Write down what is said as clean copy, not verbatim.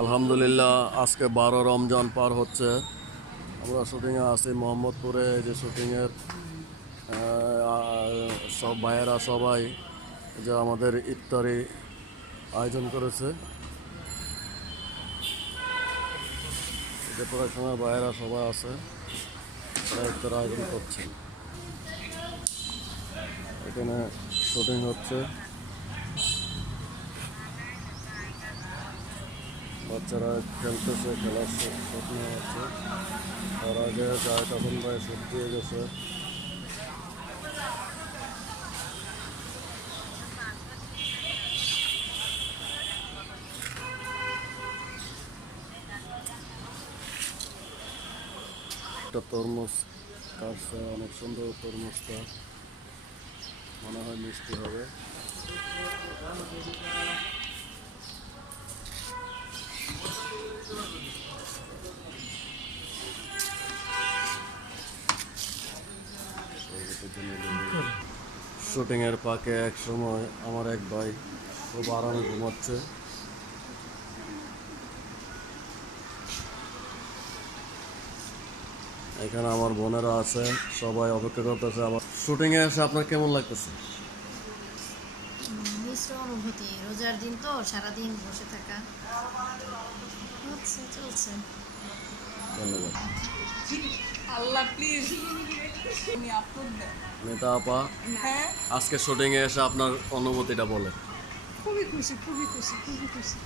আলহামদুলিল্লাহ আজকে 12 রমজান পার হচ্ছে। আমরা শুটিংয়ে আছি মোহাম্মদপুরে। এই যে শুটিংয়ের সব ভাইয়েরা সবাই যে আমাদের ইফতারি আয়োজন করেছে। যে পড়াশোনার ভাইয়েরা সবাই আছে, তারা ইফতার আয়োজন করছে। এখানে শুটিং হচ্ছে, বাচ্চারা খেলতেছে, খেলার স্বপ্ন আছে। তার আগে যায় তখন ভাই শুট দিয়ে গেছে। একটা তরমুজ কাটছে, অনেক সুন্দর তরমুজটা, মনে হয় মিষ্টি হবে। শুটিংয়ের ফাঁকে এক সময় আমার এক ভাই খুব আরামে ঘুমাচ্ছে। এখানে আমার বোনেরা আছে, সবাই অপেক্ষা করতেছে আমার শুটিংয়ে এসে। আপনার কেমন লাগতেছে? মিশ্র অনুভূতি। রোজার দিন তো সারাদিন বসে থাকা চলছে। ধন্যবাদ। আল্লাহ প্লিজ উনি আপলোড দেন। নেতা আপা, হ্যাঁ, আজকে শুটিংয়ে এসে আপনার অনুভূতিটা বলে। খুবই খুশি, খুবই খুশি, খুবই খুশি।